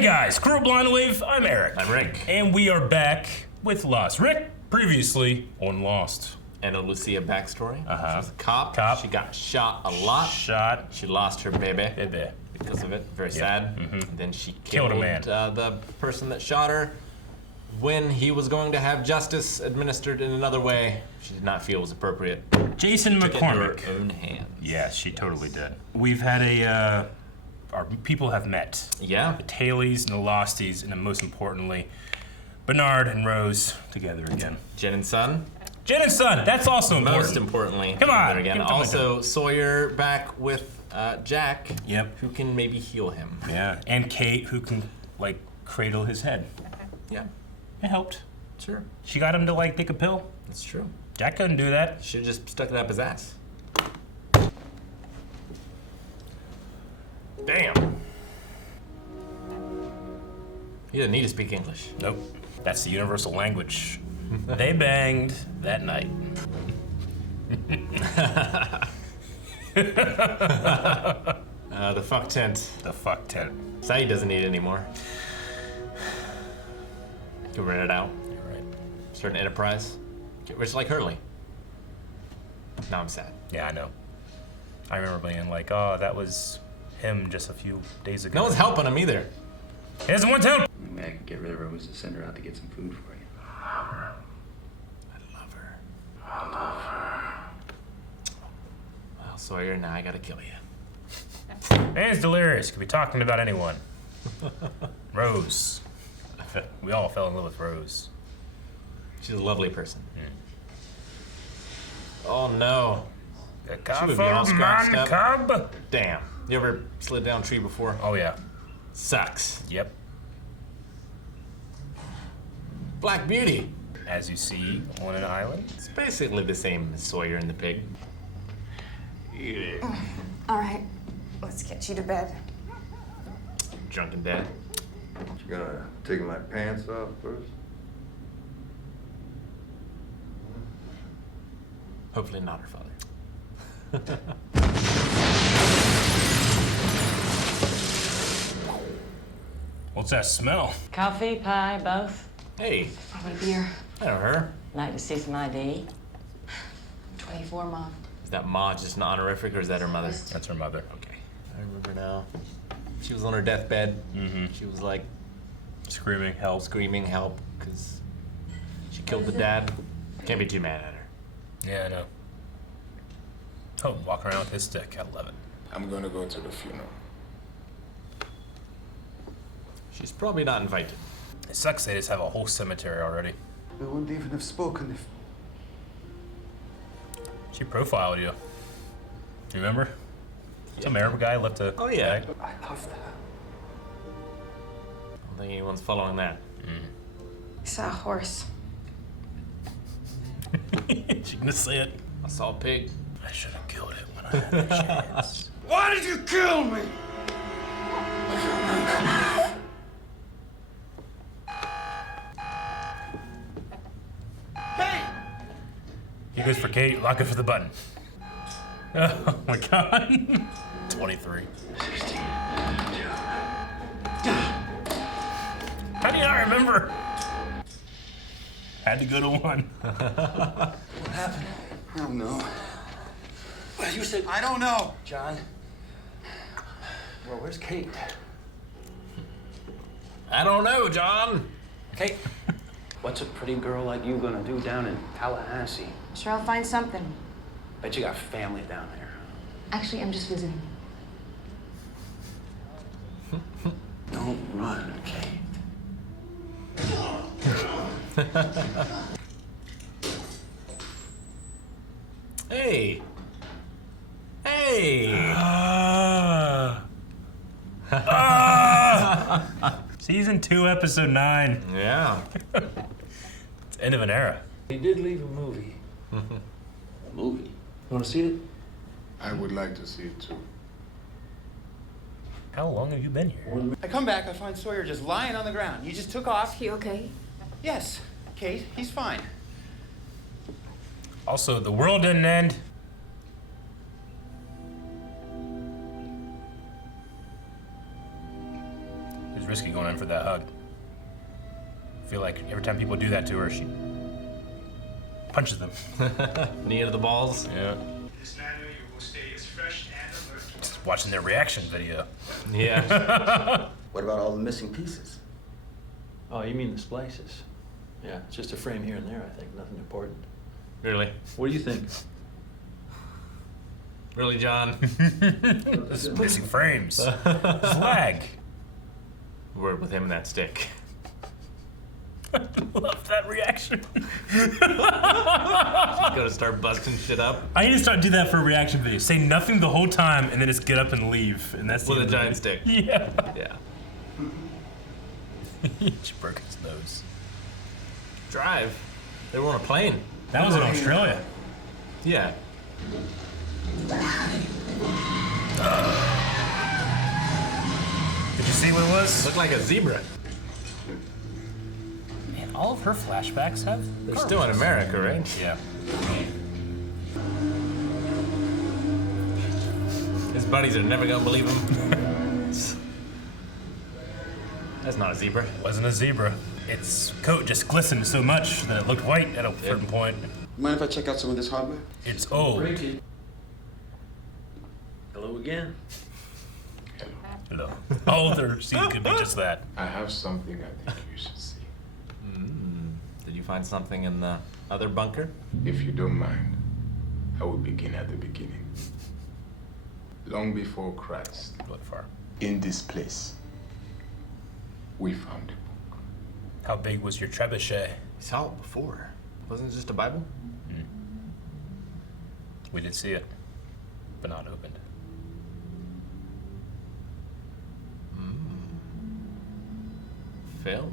Hey guys, Crew Blind Wave, I'm Eric. I'm Rick. And we are back with Lost. Rick, previously on Lost. And a Lucia backstory. Uh-huh. She's a cop. She got shot a lot. She lost her baby. Because of it. Very sad. Mm-hmm. Then she Killed a man. The person that shot her when he was going to have justice administered in another way she did not feel was appropriate. Jason McCormick. Took it into her own hands. Yeah, she totally did. We've had our people have met. Yeah. The Tailies and the Losties, and then most importantly, Bernard and Rose together again. Jen and Son. Jen and Son, that's also important. Most importantly. Come on. Again. Also, Sawyer back with Jack. Yep. Who can maybe heal him. Yeah. And Kate, who can, like, cradle his head. Yeah. It helped. Sure. She got him to, like, take a pill. That's true. Jack couldn't do that. Should've just stuck it up his ass. Damn. He doesn't need to speak English. Nope. That's the universal language. They banged that night. The fuck tent. The fuck tent. Saeed doesn't need it anymore. Can rent it out. You're right. Start an enterprise. Get rich like Hurley. Now I'm sad. Yeah, I know. I remember being like, oh, that was him just a few days ago. No one's helping him either. He doesn't want to help. Maybe I can get rid of Rose and send her out to get some food for you. I love her. Well, Sawyer, now I gotta kill you. Man's delirious. Could be talking about anyone. Rose. We all fell in love with Rose. She's a lovely person. Oh no. The She would be all scratched up. cub. Damn. You ever slid down a tree before? Oh yeah. Sucks. Yep. Black Beauty. As you see on an island. It's basically the same as Sawyer and the pig. All right, let's get you to bed. Drunken dad. You gonna take my pants off first? Hopefully not her father. What's that smell? Coffee, pie, both. Hey, Probably beer. I know her. Like to see some ID? 24, Mom. Is that Ma just an honorific or is that her mother? That's her mother. Okay. I remember now. She was on her deathbed. Mm-hmm. She was like Screaming help. screaming help because she killed the dad. Can't be too mad at her. Yeah, I know. Oh, walk around with his stick. I love it. I'm gonna go to the funeral. She's probably not invited. It sucks they just have a whole cemetery already. We wouldn't even have spoken if... She profiled you. You remember? Some Arab guy left a... Oh, yeah. bag. I love that. I don't think anyone's following that. I saw a horse. She gonna say it. I saw a pig. I should have killed it when I had the chance. Why did you kill me? He goes for Kate, lock it for the button. Oh my god. 23. 16. How do you not remember? Had to go to 1. What happened? I don't know. Well, you said... I don't know. John. Well, where's Kate? I don't know, John. Kate? What's a pretty girl like you gonna do down in Tallahassee? Sure, I'll find something. Bet you got family down there. Actually, I'm just visiting. Don't run, Kate. Hey. Hey. Season 2, episode 9. Yeah. It's the end of an era. He did leave a movie. A movie? You wanna see it? I would like to see it too. How long have you been here? I come back, I find Sawyer just lying on the ground. He just took off. He okay? Yes, Kate, he's fine. Also, the world didn't end. risky going in for that hug. I feel like every time people do that to her, she punches them. Knee to the balls. Yeah. This manner you will stay as fresh and alert. Just watching their reaction video. Yeah. What about all the missing pieces? Oh, you mean the splices? Yeah, it's just a frame here and there, I think. Nothing important. Really? What do you think? Really, John? This is missing frames. Flag. Word with him and that stick. I love that reaction. Gotta start busting shit up. I need to start doing that for a reaction video. Say nothing the whole time and then just get up and leave. And that's With the a end of giant it. stick. Yeah. Yeah. She broke his nose. Drive. They were on a plane. That was in Australia. Yeah. Did you see what it was? Looked like a zebra. Man, all of her flashbacks have. They're still in America, right? Yeah. His buddies are never gonna believe him. That's not a zebra. Wasn't a zebra. Its coat just glistened so much that it looked white at a certain point. Mind if I check out some of this hardware? It's old. Hello again. Hello. All their scene could be just that. I have something I think you should see. Did you find something in the other bunker? If you don't mind, I will begin at the beginning. Long before Christ, What far? in this place, we found a book. How big was your trebuchet? You saw it before. Wasn't it just a Bible? We did see it, but not opened. Film.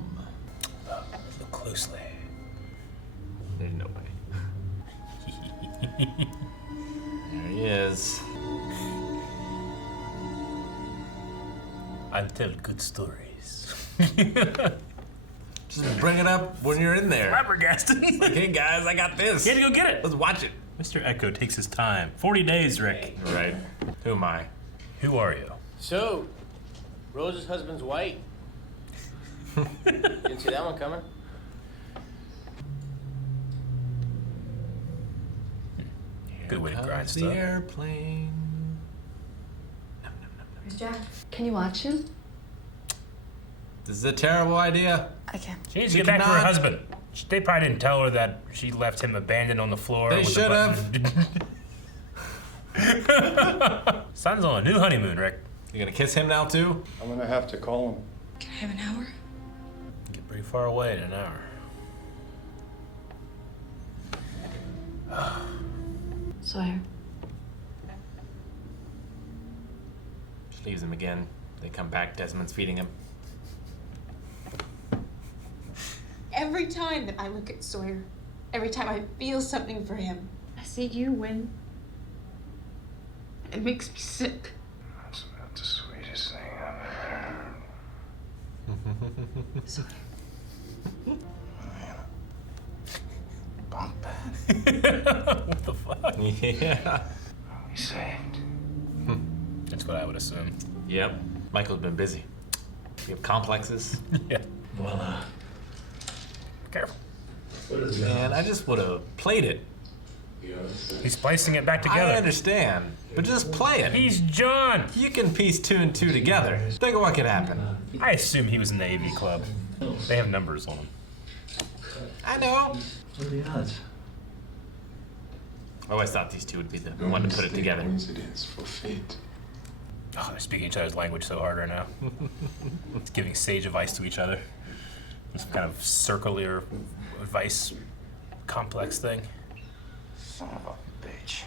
Look closely. There's no way. There he is. I tell good stories. Just bring it up when you're in there. Flabbergasted. Like, hey guys, I got this. You had to go get it. Let's watch it. Mr. Echo takes his time. 40 days, Rick. Right. Who am I? Who are you? So, Rose's husband's white. Didn't see that one coming. Good way to grind Comes the stuff. airplane. Where's Jack? Can you watch him? This is a terrible idea. I can. She needs to We get back to her cannot- husband. They probably didn't tell her that she left him abandoned on the floor. They with should have. Son's on a new honeymoon, Rick. You gonna kiss him now too? I'm gonna have to call him. Can I have an hour? Get pretty far away in an hour. Sawyer. She leaves him again. They come back. Desmond's feeding him. Every time that I look at Sawyer, every time I feel something for him, I see you win. It makes me sick. That's about the sweetest thing I've ever heard. Sawyer. Bunk bed. What the fuck? Yeah. Are we saved? That's what I would assume. Yep. Michael's been busy. We have complexes. Yeah. Well, Careful. what is Man, I just would have played it. He's splicing it back together. I understand, but just play it. He's John. You can piece 2 and 2 together. Think of what could happen. I assume he was in the AV club. They have numbers on him. I know. What are the odds? I always thought these two would be the one to put it together. Coincidence for fate. Oh, they're speaking each other's language so hard right now. It's giving sage advice to each other. Some kind of circular advice complex thing. Son of a bitch.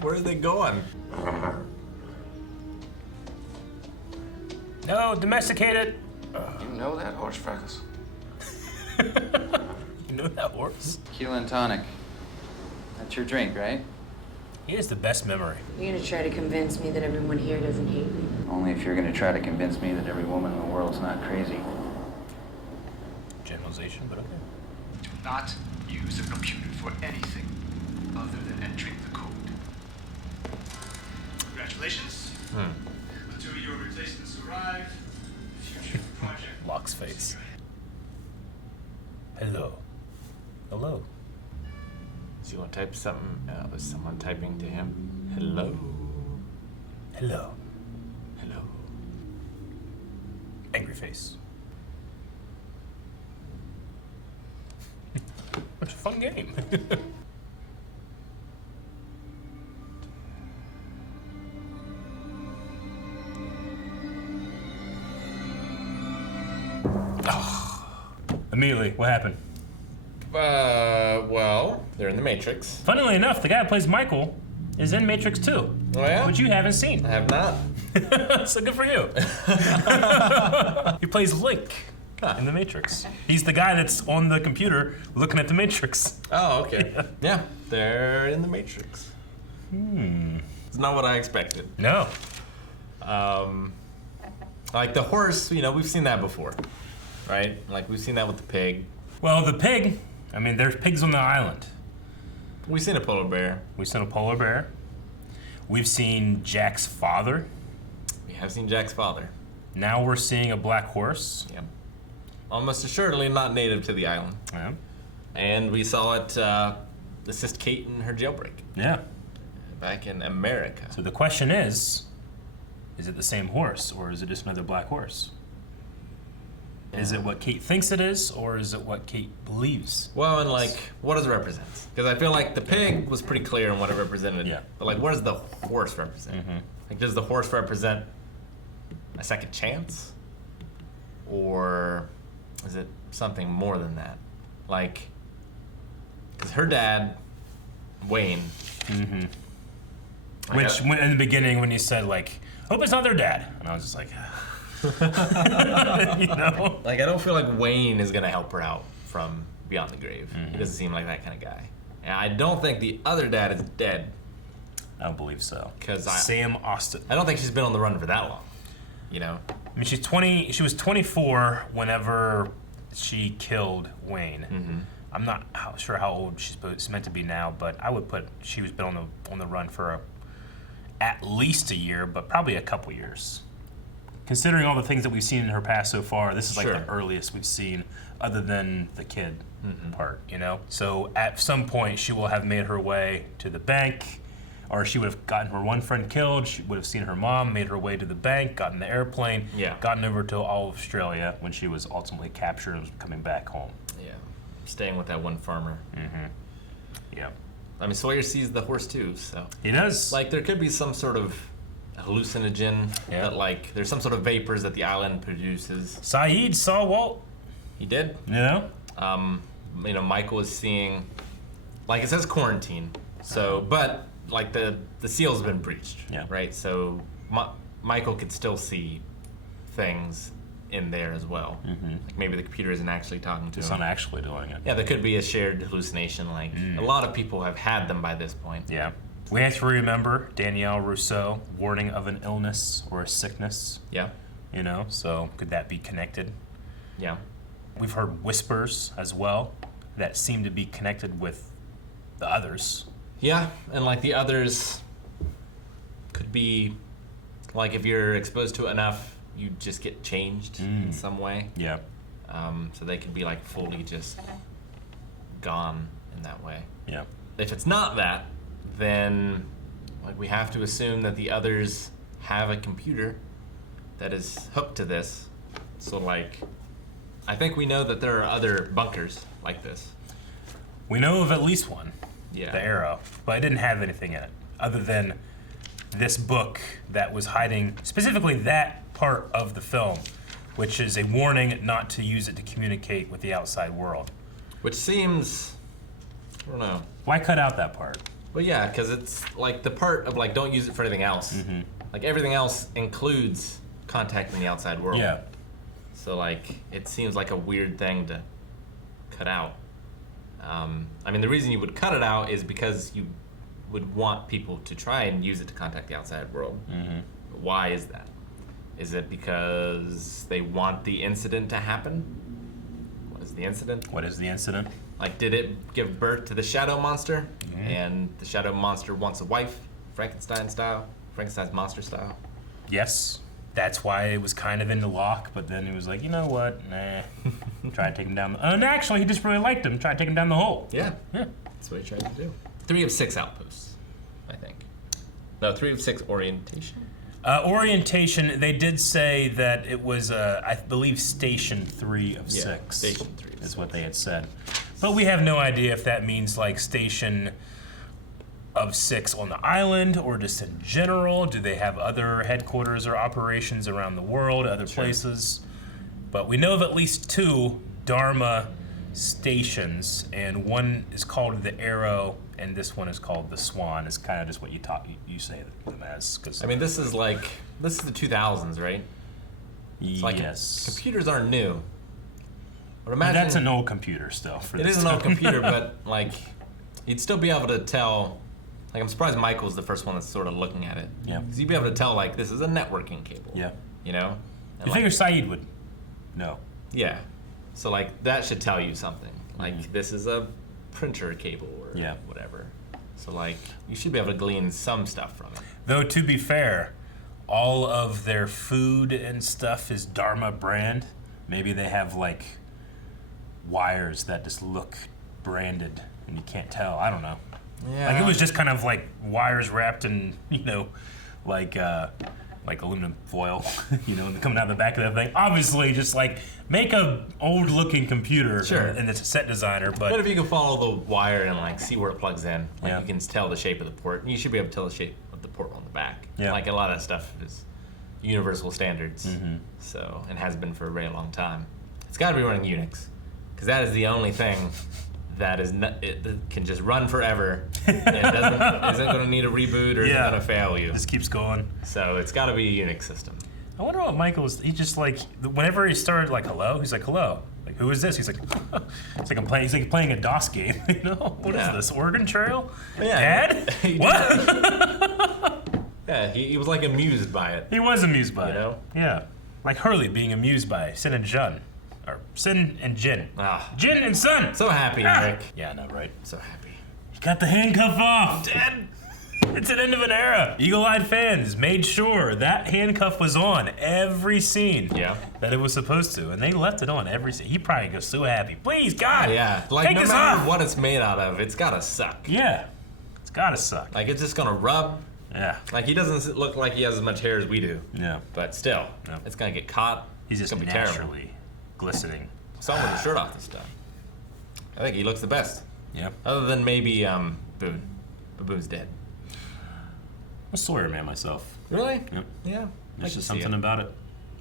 Where are they going? No, domesticate it. You know that horse, Freckles? You know that horse? Tequila and tonic. That's your drink, right? He has the best memory. You're gonna try to convince me that everyone here doesn't hate me. Only if you're gonna try to convince me that every woman in the world's not crazy. Generalization, but okay. Do not use a computer for anything other than entering the code. Congratulations. Until your replacements arrive, the future of the project. Locke's face. Hello. Hello. So you want to type something? Was someone typing to him? Hello. Hello. Hello. Angry face. It's a fun game. Immediately, what happened? Well, they're in the Matrix. Funnily enough, the guy who plays Michael is in Matrix 2. Oh yeah? Which you haven't seen. I have not. So good for you. He plays Link in the Matrix. He's the guy that's on the computer looking at the Matrix. Oh, okay. Yeah, they're in the Matrix. It's not what I expected. No. Like the horse, we've seen that before, right? Like we've seen that with the pig. Well, the pig, I mean, there's pigs on the island. We've seen a polar bear. We've seen a polar bear. We've seen Jack's father. We have seen Jack's father. Now we're seeing a black horse. Yep. Almost assuredly not native to the island. Yeah. And we saw it assist Kate in her jailbreak Yeah. back in America. So the question is it the same horse or is it just another black horse? Is it what Kate thinks it is, or is it what Kate believes? Well, and like, what does it represent? Because I feel like the pig was pretty clear in what it represented. Yeah. But like, what does the horse represent? Like, does the horse represent a second chance? Or is it something more than that? Like, because her dad, Wayne. Which, in the beginning, when you said, like, hope it's not their dad. And I was just like, you know? Like, I don't feel like Wayne is going to help her out from beyond the grave. He doesn't seem like that kind of guy. And I don't think the other dad is dead. I don't believe so. Sam Austin. I don't think she's been on the run for that long. I mean, she was 24 whenever she killed Wayne. I'm not sure how old she's meant to be now, but I would put she was been on the run for at least a year, but probably a couple years. Considering all the things that we've seen in her past so far, this is like the earliest we've seen, other than the kid part, So at some point, she will have made her way to the bank, or she would have gotten her one friend killed. She would have seen her mom, made her way to the bank, gotten the airplane, gotten over to Australia when she was ultimately captured and was coming back home. Yeah, staying with that one farmer. Yeah. I mean, Sawyer sees the horse too, so. He does. Like, there could be some sort of hallucinogen that, like, there's some sort of vapors that the island produces. Saeed saw Walt. He did? Yeah. Michael is seeing, like, it says quarantine, so, but, like, the seal's been breached, right? So Michael could still see things in there as well. Like, maybe the computer isn't actually talking to him. It's not actually doing it. Yeah, there could be a shared hallucination. Like, a lot of people have had them by this point. Yeah. We have to remember Danielle Rousseau, warning of an illness or a sickness. Yeah. So could that be connected? Yeah. We've heard whispers as well that seem to be connected with the others. Yeah, and like the others could be, like, if you're exposed to it enough, you just get changed in some way. Yeah. So they could be like fully just gone in that way. Yeah. If it's not that, then like we have to assume that the others have a computer that is hooked to this. So like, I think we know that there are other bunkers like this. We know of at least one. Yeah. The Arrow, but it didn't have anything in it other than this book that was hiding specifically that part of the film, which is a warning not to use it to communicate with the outside world. Which seems, I don't know. Why cut out that part? Well, yeah, because it's like the part of like don't use it for anything else. Like everything else includes contacting the outside world. Yeah. So like it seems like a weird thing to cut out. I mean, the reason you would cut it out is because you would want people to try and use it to contact the outside world. Why is that? Is it because they want the incident to happen? What is the incident? What is the incident? Like, did it give birth to the shadow monster? And the shadow monster wants a wife, Frankenstein style, Frankenstein's monster style? Yes. That's why it was kind of into Locke, but then he was like, you know what? Nah. Try to take him down the... And actually, he just really liked him. Try to take him down the hole. Yeah. Yeah. That's what he tried to do. 3 of 6 outposts, I think. No, 3 of 6 orientation. Orientation, they did say that it was, I believe, Station 3 of 6. Station 3 of 6. Is what they had said. But we have no idea if that means, like, Station of 6 on the island, or just in general. Do they have other headquarters or operations around the world, other places? But we know of at least 2 Dharma stations, and one is called the Arrow, and this one is called the Swan. It's kind of just what you say them as. Cause I mean, this is the 2000s, right? It's like yes. Computers aren't new. But But imagine that's an old computer still. For it this is an old time. computer, but like you'd still be able to tell. Like, I'm surprised Michael's the first one that's sort of looking at it. Yeah. Because you'd be able to tell, like, this is a networking cable. Yeah. You know? And You like, figure Saeed would know. yeah. So, like, that should tell you something. Like, this is a printer cable or Yeah. whatever. So, like, you should be able to glean some stuff from it. Though, to be fair, all of their food and stuff is Dharma brand. Maybe they have, like, wires that just look branded and you can't tell. I don't know. Yeah. Like, it was just kind of like wires wrapped in, like aluminum foil, coming out the back of that thing. Obviously, just like make a old looking computer. Sure. And it's a set designer, But if you can follow the wire and, like, see where it plugs in, like, Yeah. you can tell the shape of the port. You should be able to tell the shape of the port on the back. Yeah. Like, a lot of that stuff is universal standards. Mhm. So, and has been for a very long time. It's got to be running Unix, because that is the only thing that can just run forever and isn't going to need a reboot or isn't going to fail you. Just keeps going. So it's got to be a Unix system. I wonder what Michael's. He just like whenever he started like hello, he's like hello. Like who is this? He's like it's like I'm playing. He's like playing a DOS game. What is this? Oregon Trail? Yeah. Dad? What? Yeah, he was like amused by it. He was amused by You it. know? Yeah, like Hurley being amused by Sin and Jun, or Sin and Jin. Ah, Jin and Sun. so happy, Ah. Eric. Yeah, I know, right? So happy. He got the handcuff off. Dad. It's an end of an era. Eagle-eyed fans made sure that handcuff was on every scene. Yeah. That it was supposed to, and they left it on every scene. He probably goes so happy. Please, God. Yeah, like take no this matter off. what it's made out of, it's gotta suck. Yeah, it's gotta suck. Like, it's just gonna rub. Yeah. Like, he doesn't look like he has as much hair as we do. Yeah. But still, Yeah. it's gonna get caught. He's it's just gonna be terrible. naturally glistening. Someone with his shirt off this time. I think he looks the best. Yep. Other than maybe Boone. But Boone's dead. I'm a Sawyer man myself. Really? Yep. Yeah. I There's can just see something it. about it.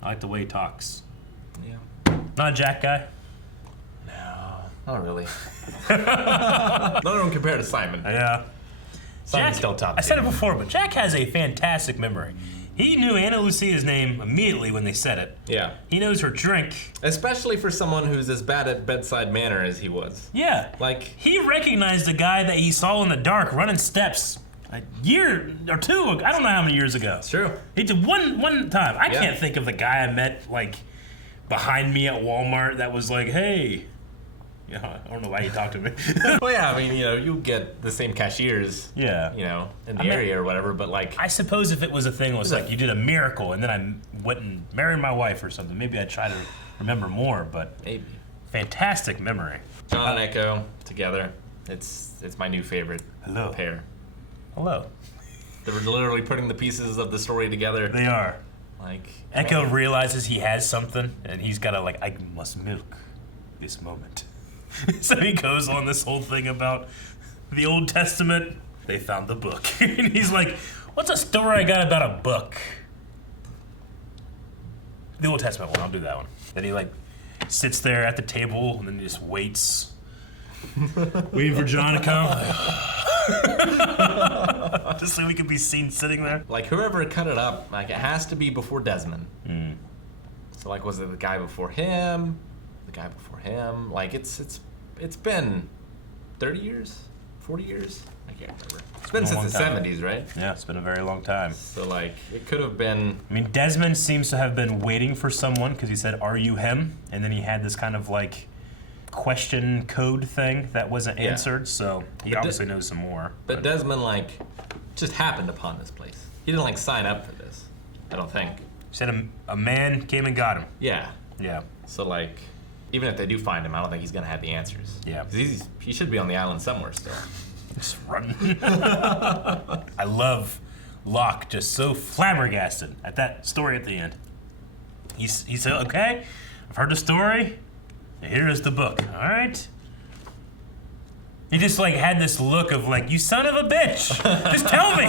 I like the way he talks. Yeah. Not a Jack guy. No, not really. Not even compared to Simon. Yeah. Simon's Jack, still top I said it tier. before, but Jack has a fantastic memory. He knew Ana Lucia's name immediately when they said it. Yeah. He knows her drink. Especially for someone who's as bad at bedside manner as he was. Yeah. Like, He recognized a guy that he saw in the dark running steps a year or two, I don't know how many years ago. it's true. He did one time. I Yeah. can't think of the guy I met like behind me at Walmart that was like, hey. Yeah, I don't know why he talked to me. Well, yeah, I mean, you get the same cashiers, Yeah. in the I mean, area or whatever, but like, I suppose if it was a thing, it was like you did a miracle and then I went and married my wife or something, maybe I'd try to remember more, but maybe. fantastic memory. John and Echo together, it's my new favorite Hello. pair. Hello. They were literally putting the pieces of the story together. They are. Like, Echo realizes he has something and he's gotta like, I must milk this moment. So he goes on this whole thing about the Old Testament. They found the book. And he's like, what's a story I got about a book? The Old Testament one, I'll do that one. Then he like sits there at the table and then he just waits. Waiting for John to come. Just so we can be seen sitting there. like whoever cut it up, like, it has to be before Desmond. Mm. So, like, was it the guy before him? The guy before him? Like, it's been 30 years? 40 years? I can't remember. It's been a since long the time. 70s, right? Yeah, it's been a very long time. So, like, it could have been. I mean, Desmond seems to have been waiting for someone because he said, "Are you him?" And then he had this kind of like question code thing that wasn't Yeah. answered. So he But obviously knows some more. But Desmond, like, just happened upon this place. He didn't, like, sign up for this. I don't think. Said a man came and got him. Yeah. Yeah. So like, even if they do find him, I don't think he's gonna have the answers. Yeah. 'Cause he should be on the island somewhere still. Just running. I love Locke just so flabbergasted at that story at the end. He said, okay, I've heard the story, and here is the book, all right? He just like had this look of like, you son of a bitch, just tell me.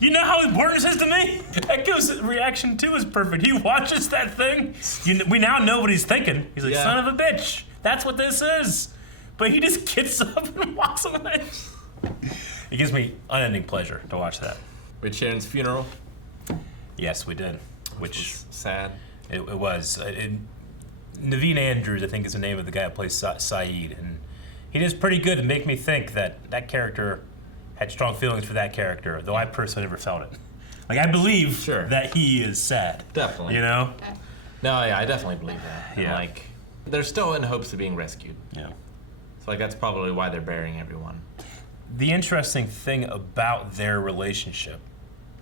You know how important this is to me? Echo's reaction too is perfect. He watches that thing, we now know what he's thinking. He's like, Yeah. son of a bitch, that's what this is. But he just gets up and walks away. It gives me unending pleasure to watch that. With Sharon's funeral, Yes, we did. which was sad. It was. Naveen Andrews, I think, is the name of the guy who plays Saeed, and he does pretty good to make me think that that character had strong feelings for that character, though I personally never felt it. Like, I believe that he is sad. Definitely. You know? No, yeah, I definitely believe that. And, Yeah. like, they're still in hopes of being rescued. Yeah. So like that's probably why they're burying everyone. The interesting thing about their relationship,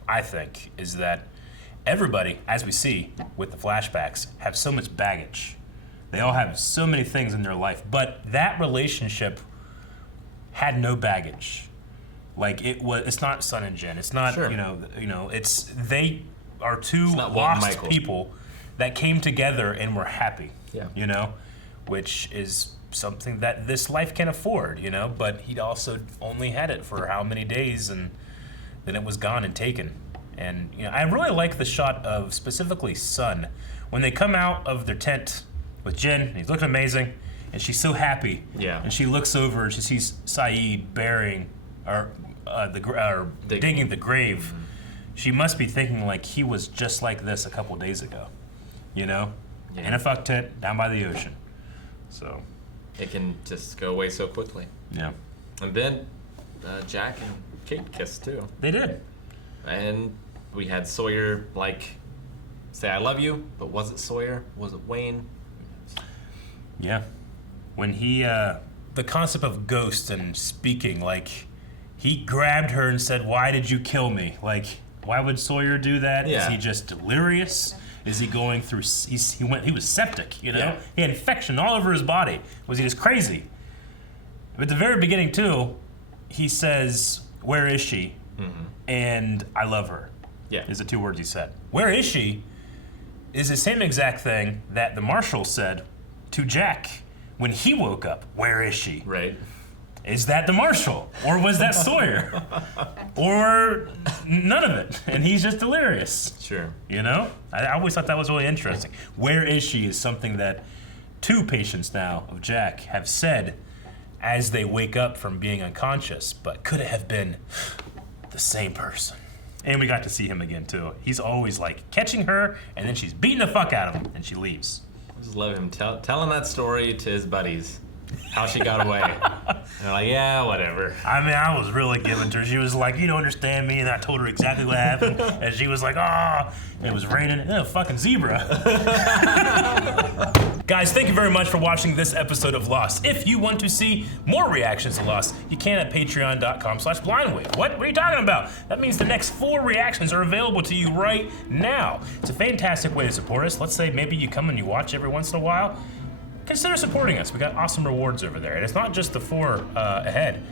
I think, is that everybody, as we see with the flashbacks, have so much baggage. They all have so many things in their life, but that relationship had no baggage. Like it's not Son and Jen. It's not you know. It's they are two not Walt and lost Michael. people that came together and were happy. Yeah. You know, which is something that this life can afford. You know, but he'd also only had it for how many days, and then it was gone and taken. And you know, I really like the shot of specifically Son when they come out of their tent with Jen. And he's looking amazing, and she's so happy. Yeah. And she looks over and she sees Saeed burying or digging the grave. Mm-hmm. She must be thinking like he was just like this a couple days ago, you know, in a fuck tent down by the ocean. So It can just go away so quickly. yeah, And then Jack and Kate kissed too. they did. And we had Sawyer like say I love you, but was it Sawyer? Was it Wayne? Yeah, when he the concept of ghost and speaking, like he grabbed her and said, "Why did you kill me?" Like, why would Sawyer do that? Yeah. Is he just delirious? Is he going through? He was septic. You know, Yeah. he had infection all over his body. Was he just crazy? But at the very beginning too, he says, "Where is she?" And "I love her." Yeah. Is the two words he said. "Where is she?" is the same exact thing that the marshal said to Jack when he woke up. "Where is she?" Right. Is that the marshal? Or was that Sawyer? Or none of it? And he's just delirious. Sure. You know? I always thought that was really interesting. "Where is she?" is something that two patients now of Jack have said as they wake up from being unconscious, but could it have been the same person? And we got to see him again too. He's always like catching her, and then she's beating the fuck out of him, and she leaves. I just love him telling that story to his buddies, how she got away. And they're like, yeah, whatever. I mean, I was really giving to her. She was like, "You don't understand me," and I told her exactly what happened, and she was like, "Ah," it was raining, and a fucking zebra. Guys, thank you very much for watching this episode of Lost. If you want to see more reactions to Lost, you can at patreon.com/blindwave. What are you talking about? That means the next 4 reactions are available to you right now. It's a fantastic way to support us. Let's say maybe you come and you watch every once in a while. Consider supporting us. We got awesome rewards over there. And it's not just the 4 ahead.